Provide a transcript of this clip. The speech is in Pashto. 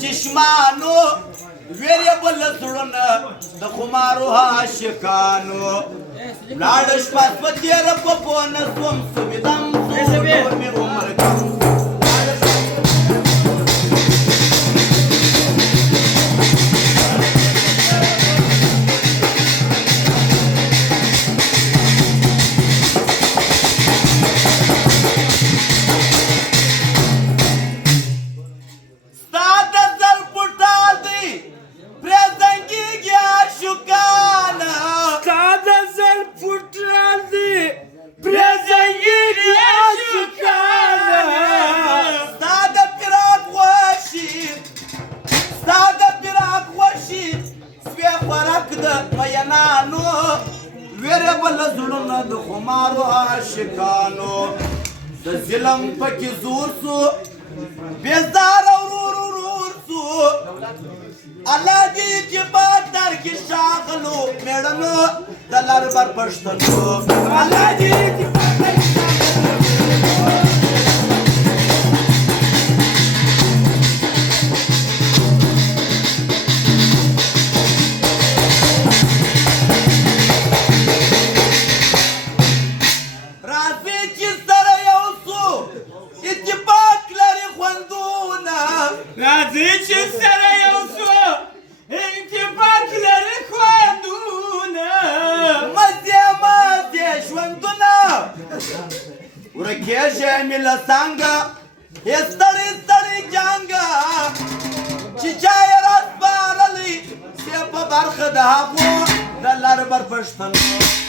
چشمانو ویری بل زړونه د خمارو عاشقانو لاړ شپه په تیر په پونه سوم سویدم نور مې عمر کم خمارو عاشقانو د ظلم پکې زور سو بیزار ورور سو الله دې چې بادر کې شاغلو میړنو د لار بر پښتنو الله دې چې بادر کې ورکیږي مې له څنګه ستړي ستړي جنګه چې چا یې راسپارلي سې په برخه د هغو د لر بر پښتنو